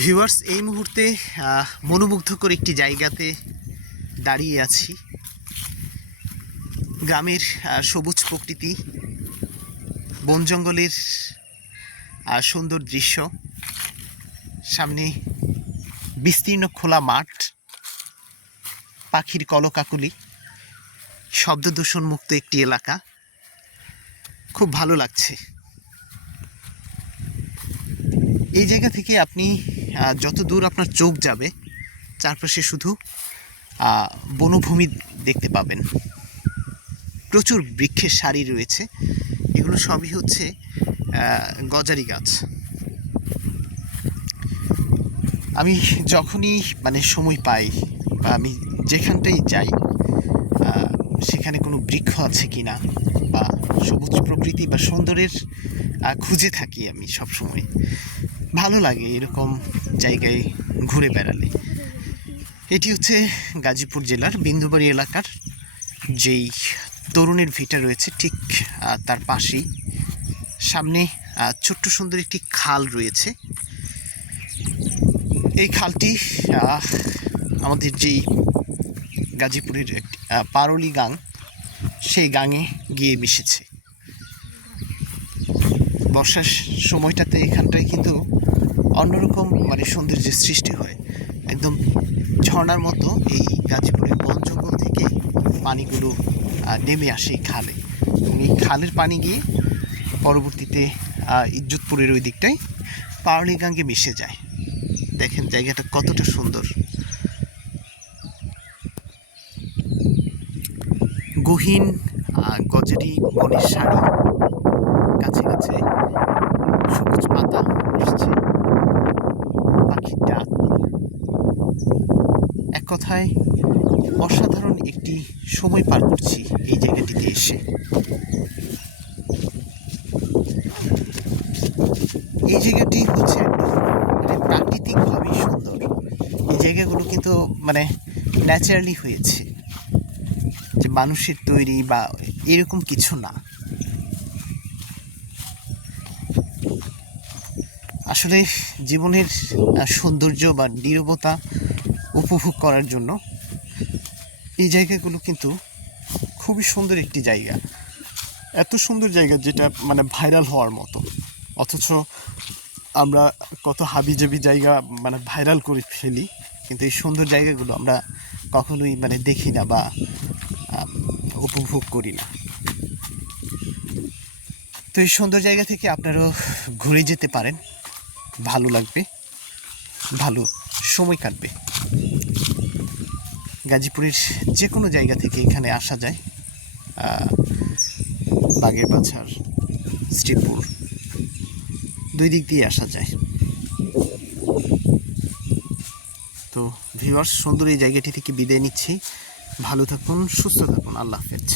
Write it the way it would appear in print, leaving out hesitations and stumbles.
Viewers, এই মুহূর্তে মনোমুগ্ধকর একটি জায়গাতে দাঁড়িয়ে আছি। গ্রামের সবুজ প্রকৃতি, বন জঙ্গলের সুন্দর দৃশ্য, সামনে বিস্তীর্ণ খোলা মাঠ, পাখির কলকাকলি, শব্দ দূষণ মুক্ত একটি এলাকা। খুব ভালো লাগছে। এই জায়গা থেকে আপনি যত দূর আপনার চোখ যাবে, চারপাশে শুধু বনভূমি দেখতে পাবেন। প্রচুর বৃক্ষের সারি রয়েছে, এগুলো সবই হচ্ছে গজারি গাছ। আমি যখনই সময় পাই বা আমি যেখানটাই যাই, সেখানে কোনো বৃক্ষ আছে কি না বা সবুজ প্রকৃতি বা সৌন্দর্যের খুঁজে থাকি আমি সবসময়। ভালো লাগে এরকম জায়গায় ঘুরে বেড়ালে। এটি হচ্ছে গাজীপুর জেলার বিন্দুবাড়ি এলাকার যেই তরুণের ভিটা রয়েছে, ঠিক তার পাশেই সামনে ছোট্ট সুন্দর একটি খাল রয়েছে। এই খালটি আমাদের যেই গাজীপুরের পারলি গাং, সেই গাঙে গিয়ে মিশেছে। বর্ষার সময়টাতে এখানটায় কিন্তু অন্যরকম সৌন্দর্যের সৃষ্টি হয়। একদম ঝর্ণার মতো এই গাজীপুরের বন জঙ্গল থেকে পানিগুলো নেমে আসে এই খালে, এবং এই খালের পানি গিয়ে পরবর্তীতে ইজ্জতপুরের ওই দিকটায় পারলি গাঙ্গে মিশে যায়। দেখেন জায়গাটা কতটা সুন্দর। গহীন গজারি বনের শাড়ি, কাছে কাছে সবুজ পাতা এসছে, পাখির ডাক। এক কথায় অসাধারণ একটি সময় পার করছি এই জায়গাটিতে এসে। এই জায়গাটি হচ্ছে প্রাকৃতিকভাবেই সুন্দর। এই জায়গাগুলো কিন্তু ন্যাচারালি হয়েছে, যে মানুষের তৈরি বা এরকম কিছু না। আসলে জীবনের সৌন্দর্য বা নীরবতা উপভোগ করার জন্য এই জায়গাগুলো কিন্তু খুবই সুন্দর একটি জায়গা। এত সুন্দর জায়গা যেটা ভাইরাল হওয়ার মতো, অথচ আমরা কত হাবিজাবি জায়গা ভাইরাল করে ফেলি, কিন্তু এই সুন্দর জায়গাগুলো আমরা কখনোই দেখি না বা উপভোগ করি না। তো এই সুন্দর জায়গা থেকে আপনারাও ঘুরে যেতে পারেন, ভালো লাগবে, ভালো সময় কাটবে। গাজীপুরের যে কোনো জায়গা থেকে এখানে আসা যায়। বাগেরবাছার, শ্রীপুর, দুই দিক দিয়ে আসা যায়। তো ভিউয়ার্স, সুন্দর এই জায়গাটি থেকে বিদায় নিচ্ছি। ভালো থাকুন, সুস্থ থাকুন। আল্লাহ হাফেজ।